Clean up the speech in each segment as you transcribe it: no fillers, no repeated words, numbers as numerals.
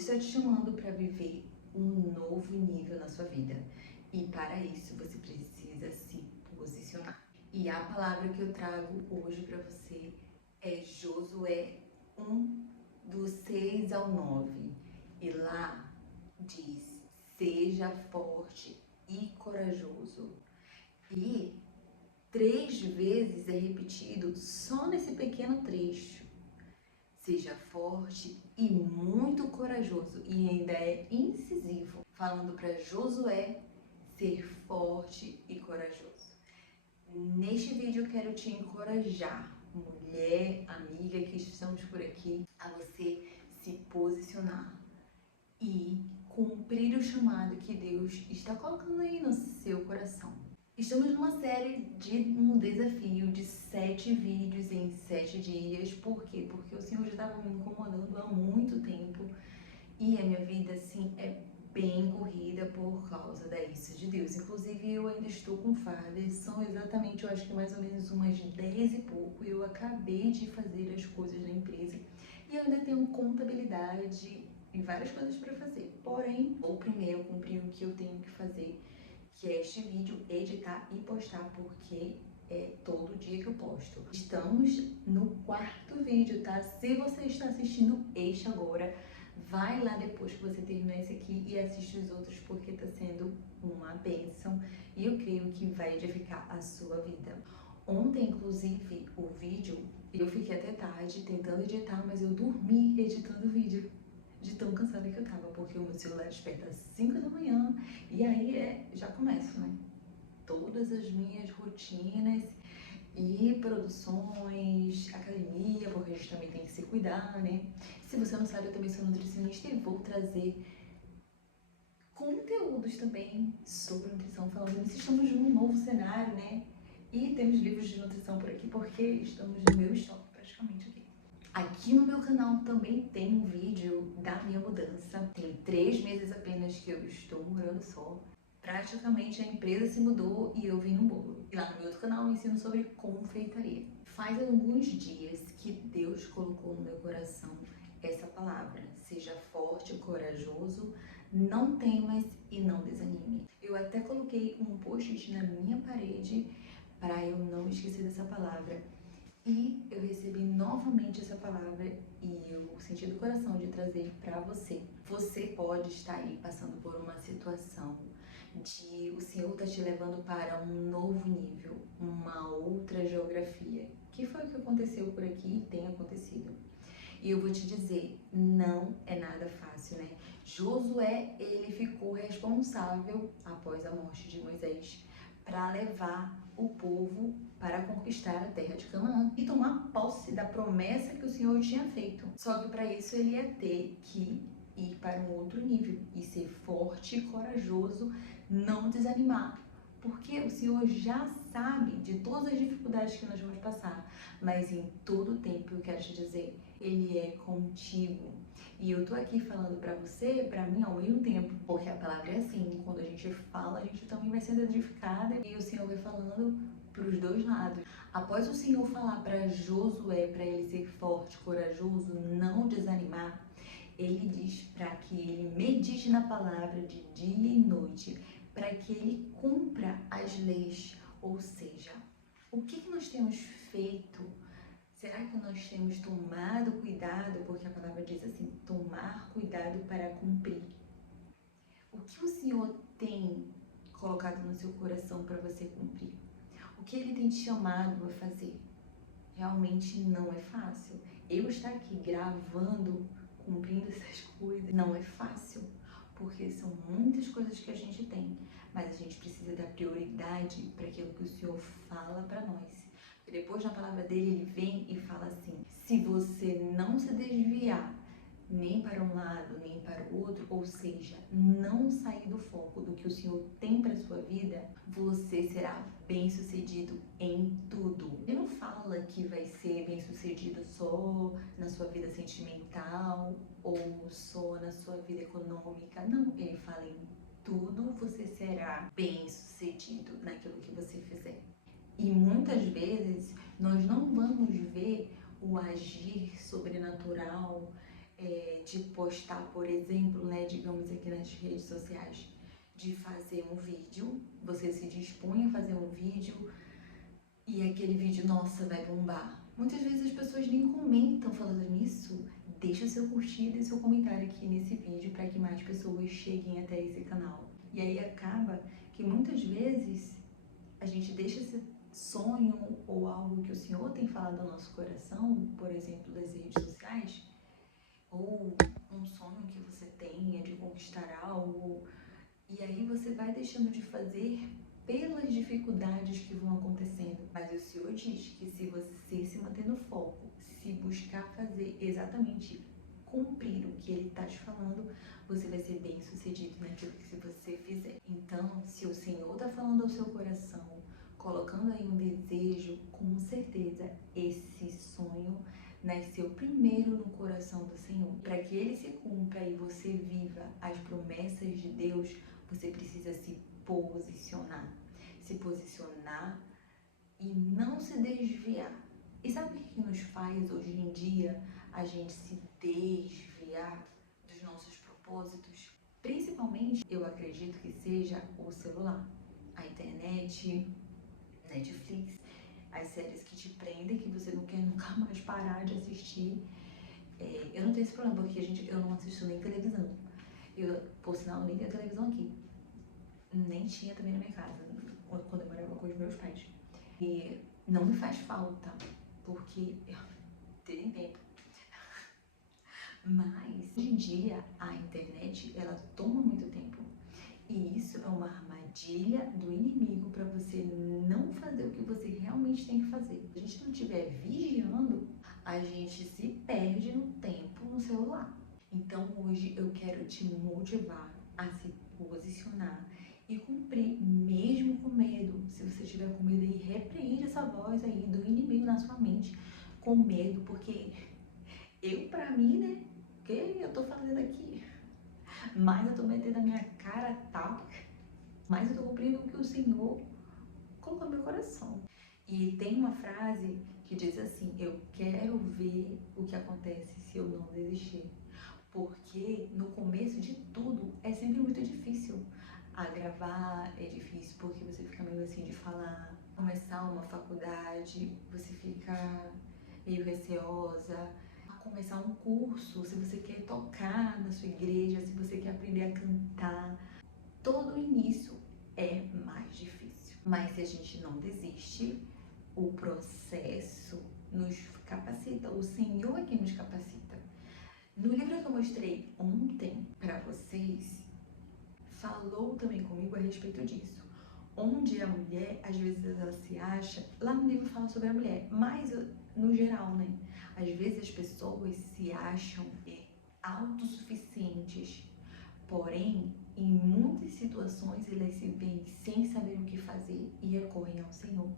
Deus está te chamando para viver um novo nível na sua vida. E para isso você precisa se posicionar. E a palavra que eu trago hoje para você é Josué 1, do 6 ao 9. E lá diz: seja forte e corajoso. E 3 vezes é repetido só nesse pequeno trecho. Seja forte e muito corajoso. E ainda é incisivo, falando para Josué ser forte e corajoso. Neste vídeo eu quero te encorajar, mulher, amiga que estamos por aqui, a você se posicionar e cumprir o chamado que Deus está colocando aí no seu coração. Estamos numa série de um desafio de 7 vídeos em 7 dias. Por quê? Porque o Senhor já estava me incomodando há muito tempo e a minha vida, assim, é bem corrida por causa da isso de Deus. Inclusive, eu ainda estou com fardas, são exatamente, eu acho que mais ou menos umas 10 e pouco. Eu acabei de fazer as coisas da empresa e eu ainda tenho contabilidade e várias coisas para fazer. Porém, vou primeiro cumprir o que eu tenho que fazer, que é este vídeo, editar e postar, porque é todo dia que eu posto. Estamos no 4º vídeo, tá? Se você está assistindo este agora, vai lá depois que você terminar esse aqui e assiste os outros, porque tá sendo uma bênção e eu creio que vai edificar a sua vida. Ontem, inclusive, o vídeo, eu fiquei até tarde tentando editar, mas eu dormi editando o vídeo, de tão cansada que eu tava, porque o meu celular desperta às 5 da manhã e aí já começo, né? Todas as minhas rotinas e produções, academia, porque a gente também tem que se cuidar, né? Se você não sabe, eu também sou nutricionista e vou trazer conteúdos também sobre nutrição, falando nisso. Estamos num novo cenário, né? E temos livros de nutrição por aqui, porque estamos no meu estoque praticamente aqui. Aqui no meu canal também tem um vídeo da minha mudança. Tem 3 meses apenas que eu estou morando só. Praticamente a empresa se mudou e eu vim no bolo. E lá no meu outro canal eu ensino sobre confeitaria. Faz alguns dias que Deus colocou no meu coração essa palavra: seja forte e corajoso, não temas e não desanime. Eu até coloquei um post-it na minha parede para eu não esquecer dessa palavra. E eu recebi novamente essa palavra e eu senti do coração de trazer para você. Você pode estar aí passando por uma situação de o Senhor está te levando para um novo nível, uma outra geografia, que foi o que aconteceu por aqui e tem acontecido. E eu vou te dizer, não é nada fácil, né? Josué, ele ficou responsável, após a morte de Moisés, para levar o povo para conquistar a terra de Canaã e tomar posse da promessa que o Senhor tinha feito. Só que para isso ele ia ter que ir para um outro nível e ser forte e corajoso, não desanimar. Porque o Senhor já sabe de todas as dificuldades que nós vamos passar, mas em todo o tempo eu quero te dizer, Ele é contigo. E eu tô aqui falando pra você, pra mim ao mesmo tempo, porque a palavra é assim, quando a gente fala, a gente também vai sendo edificada e o Senhor vai falando pros dois lados. Após o Senhor falar para Josué, para ele ser forte, corajoso, não desanimar, ele diz para que ele medite na palavra de dia e noite, para que ele cumpra as leis. Ou seja, o que nós temos feito? Será que nós temos tomado cuidado? Porque a palavra diz assim, tomar cuidado para cumprir. O que o Senhor tem colocado no seu coração para você cumprir? O que Ele tem te chamado a fazer? Realmente não é fácil. Eu estar aqui gravando, cumprindo essas coisas, não é fácil, porque são muitas coisas que a gente tem, mas a gente precisa dar prioridade para aquilo que o Senhor fala para nós. E depois na palavra dele, ele vem e fala assim: se você não se desviar nem para um lado, nem para o outro, ou seja, não sair do foco do que o Senhor tem para sua vida, você será bem-sucedido em tudo. Ele não fala que vai ser bem-sucedido só na sua vida sentimental ou só na sua vida econômica. Não, ele fala em tudo você será bem-sucedido naquilo que você fizer. E muitas vezes nós não vamos ver o agir sobrenatural de postar, por exemplo, né, digamos aqui nas redes sociais, de fazer um vídeo, você se dispõe a fazer um vídeo e aquele vídeo, nossa, vai bombar. Muitas vezes as pessoas nem comentam falando nisso. Deixa seu curtida e seu comentário aqui nesse vídeo para que mais pessoas cheguem até esse canal. E aí acaba que muitas vezes a gente deixa esse sonho ou algo que o Senhor tem falado no nosso coração, por exemplo, das redes sociais, ou um sonho que você tenha de conquistar algo, e aí você vai deixando de fazer pelas dificuldades que vão acontecendo. Mas o Senhor diz que se você se manter no foco, se buscar fazer exatamente cumprir o que Ele está te falando, você vai ser bem sucedido naquilo que você fizer. Então, se o Senhor está falando ao seu coração, colocando aí um desejo, com certeza esse sonho nasceu primeiro no coração do Senhor. Para que ele se cumpra e você viva as promessas de Deus, você precisa se posicionar. Se posicionar e não se desviar. E sabe o que nos faz hoje em dia a gente se desviar dos nossos propósitos? Principalmente, eu acredito que seja o celular, a internet, Netflix, as séries que te prendem, que você não quer nunca mais parar de assistir. Eu não tenho esse problema, porque eu não assisto nem televisão. Por sinal, nem tenho televisão aqui. Nem tinha também na minha casa, quando eu morava com os meus pais. E não me faz falta, porque eu tenho tempo. Mas, hoje em dia, a internet, ela toma muito tempo. E isso é uma armadilha do inimigo para você não fazer o que você realmente tem que fazer. Se a gente não estiver vigiando, a gente se perde no tempo no celular. Então hoje eu quero te motivar a se posicionar e cumprir, mesmo com medo. Se você estiver com medo, aí repreende essa voz aí do inimigo na sua mente com medo, porque pra mim, né, o que eu tô fazendo aqui? Mais eu tô metendo a minha cara a tapa, mais eu tô cumprindo o que o Senhor colocou no meu coração. E tem uma frase que diz assim: eu quero ver o que acontece se eu não desistir. Porque no começo de tudo é sempre muito difícil. A gravar é difícil porque você fica meio assim de falar. Começar uma faculdade, você fica meio receosa. Começar um curso, se você quer tocar na sua igreja, se você quer aprender a cantar, todo o início é mais difícil. Mas se a gente não desiste, o processo nos capacita, o Senhor é quem nos capacita. No livro que eu mostrei ontem para vocês, falou também comigo a respeito disso. Onde a mulher, às vezes ela se acha, lá no livro fala sobre a mulher, mas no geral, né? Às vezes as pessoas se acham autossuficientes, porém, em muitas situações elas se veem sem saber o que fazer e recorrem ao Senhor.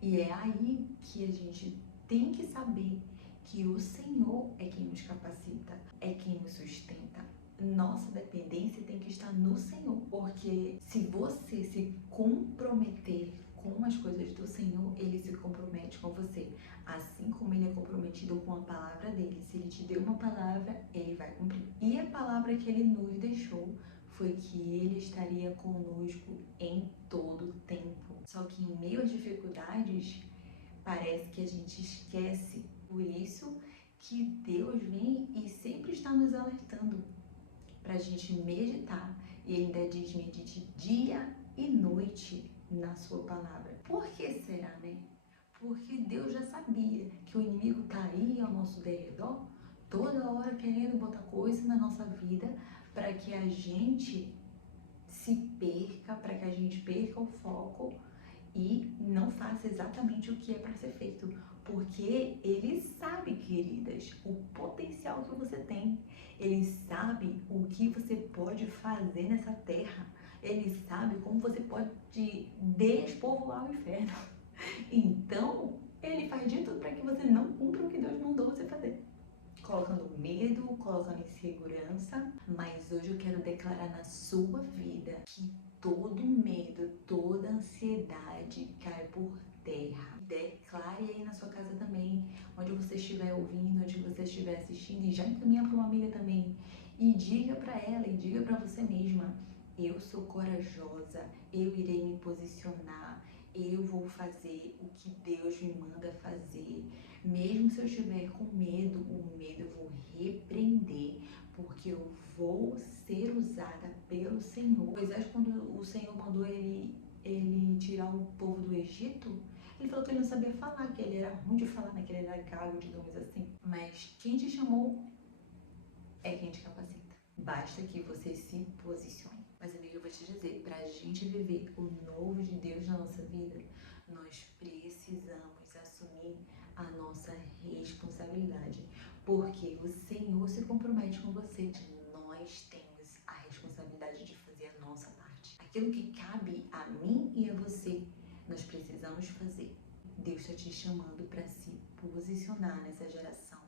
E é aí que a gente tem que saber que o Senhor é quem nos capacita, é quem nos sustenta. Nossa dependência tem que estar no Senhor, porque se você se comprometer com as coisas do Senhor, Ele se compromete com você, assim como Ele é comprometido com a palavra dele. Se Ele te deu uma palavra, Ele vai cumprir. E a palavra que Ele nos deixou foi que Ele estaria conosco em todo o tempo. Só que em meio às dificuldades, parece que a gente esquece. Por isso que Deus vem e sempre está nos alertando para a gente meditar. E Ele ainda diz: medite dia e noite na sua palavra. Por que será, né? Porque Deus já sabia que o inimigo está aí ao nosso derredor, toda hora querendo botar coisa na nossa vida para que a gente se perca, para que a gente perca o foco e não faça exatamente o que é para ser feito. Porque Ele sabe, queridas, o potencial que você tem. Ele sabe o que você pode fazer nessa terra. Ele sabe como você pode despovoar o inferno. Então, Ele faz de tudo para que você não cumpra o que Deus mandou você fazer. Colocando medo, colocando insegurança. Mas hoje eu quero declarar na sua vida que todo medo, toda ansiedade cai por terra. Declare aí na sua casa também, onde você estiver ouvindo, onde você estiver assistindo, e já encaminha para uma amiga também. E diga para ela, e diga para você mesma: eu sou corajosa, eu irei me posicionar, eu vou fazer o que Deus me manda fazer. Mesmo se eu estiver com medo, o medo eu vou repreender, porque eu vou ser usada pelo Senhor. Moisés, quando o Senhor mandou ele tirar o povo do Egito, ele falou que ele não sabia falar, que ele era ruim de falar, né? Que ele era gago, digamos assim. Mas quem te chamou é quem te capacita. Basta que você se posicione. Mas, amiga, eu vou te dizer, pra gente viver o novo de Deus na nossa vida, nós precisamos assumir a nossa responsabilidade. Porque o Senhor se compromete com você. Nós temos a responsabilidade de fazer a nossa parte. Aquilo que cabe a mim e a você, nós precisamos fazer. Deus está te chamando para se posicionar nessa geração,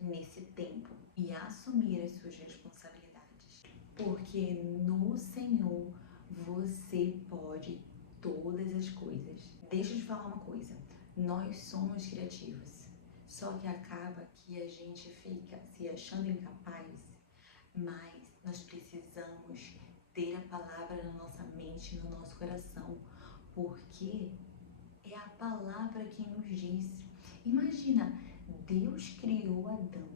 nesse tempo, e assumir as suas responsabilidades. Porque no Senhor você pode todas as coisas. Deixa eu te falar uma coisa, nós somos criativos, só que acaba que a gente fica se achando incapaz, mas nós precisamos ter a palavra na nossa mente, no nosso coração, porque é a palavra que nos diz. Imagina, Deus criou Adão.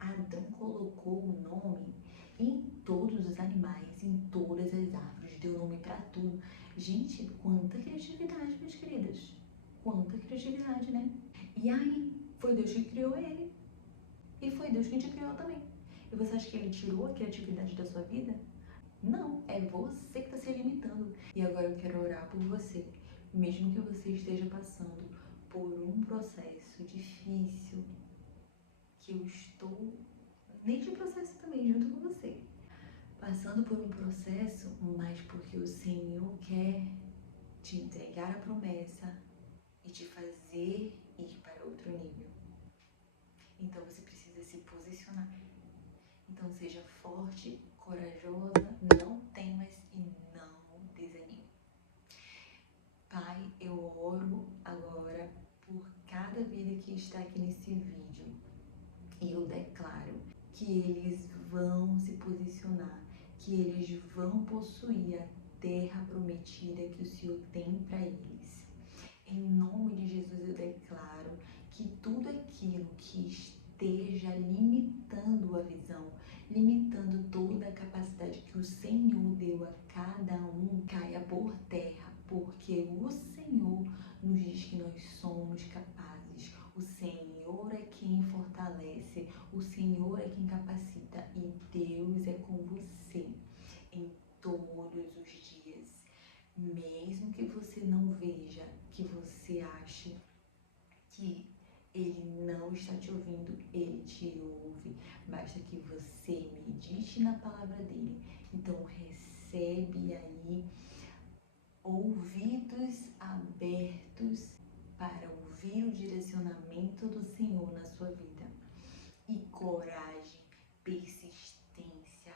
Adão colocou o nome em todos os animais, em todas as árvores, deu nome para tudo. Gente, quanta criatividade, minhas queridas. Quanta criatividade, né? E aí, foi Deus que criou ele. E foi Deus que te criou também. E você acha que ele tirou a criatividade da sua vida? Não, é você que está se limitando. E agora eu quero orar por você. Mesmo que você esteja passando por um processo difícil, que eu estou neste processo também, junto com você. Passando por um processo, mas porque o Senhor quer te entregar a promessa e te fazer ir para outro nível. Então você precisa se posicionar. Então seja forte, corajosa, não temas e não desanime. Pai, eu oro agora por cada vida que está aqui nesse vídeo e eu declaro que eles vão se posicionar, que eles vão possuir a terra prometida que o Senhor tem para eles. Em nome de Jesus eu declaro que tudo aquilo que esteja limitando a visão, limitando toda a capacidade que o Senhor deu a cada um, caia por terra, porque o Senhor nos diz que nós somos capazes. O Senhor é quem fortalece, o Senhor é quem capacita e Deus é com você em todos os dias. Mesmo que você não veja, que você ache que Ele não está te ouvindo, Ele te ouve. Basta que você medite na palavra dEle. Então recebe aí ouvidos abertos para ouvir o direcionamento do Senhor na sua vida. E coragem, persistência,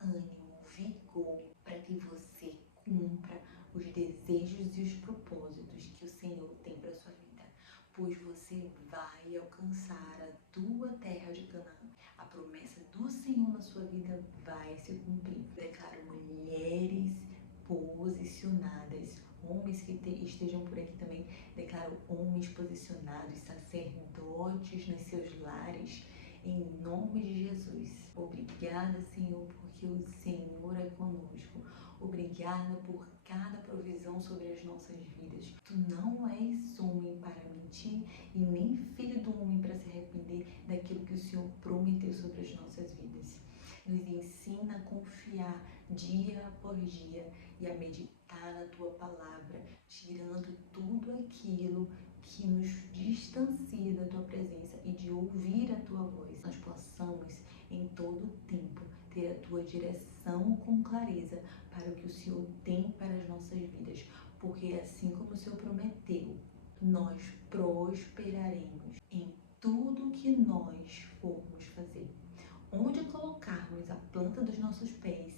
ânimo, vigor, para que você cumpra os desejos e os propósitos que o Senhor tem para sua vida. Pois você vai alcançar a tua terra de Canaã. A promessa do Senhor na sua vida vai se cumprir. Eu declaro mulheres posicionadas, homens que estejam por aqui também, declaro homens posicionados, sacerdotes nos seus lares, em nome de Jesus. Obrigada, Senhor, porque o Senhor é conosco. Obrigada por cada provisão sobre as nossas vidas. Tu não és homem para mentir e nem filho do homem para se arrepender daquilo que o Senhor prometeu sobre as nossas vidas. Nos ensina a confiar dia após dia e a meditar na Tua palavra, tirando tudo aquilo que nos distancia da Tua presença e de ouvir a Tua voz. Nós possamos, em todo o tempo, ter a Tua direção com clareza para o que o Senhor tem para as nossas vidas, porque assim como o Senhor prometeu, nós prosperaremos em tudo que nós formos fazer. Onde colocarmos a planta dos nossos pés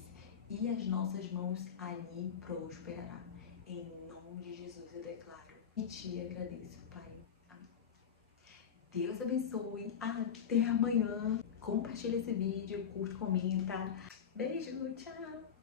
e as nossas mãos, ali prosperará. Em nome de Jesus eu declaro e te agradeço, Pai. Amém. Deus abençoe. Até amanhã. Compartilha esse vídeo, curte, comenta. Beijo, tchau.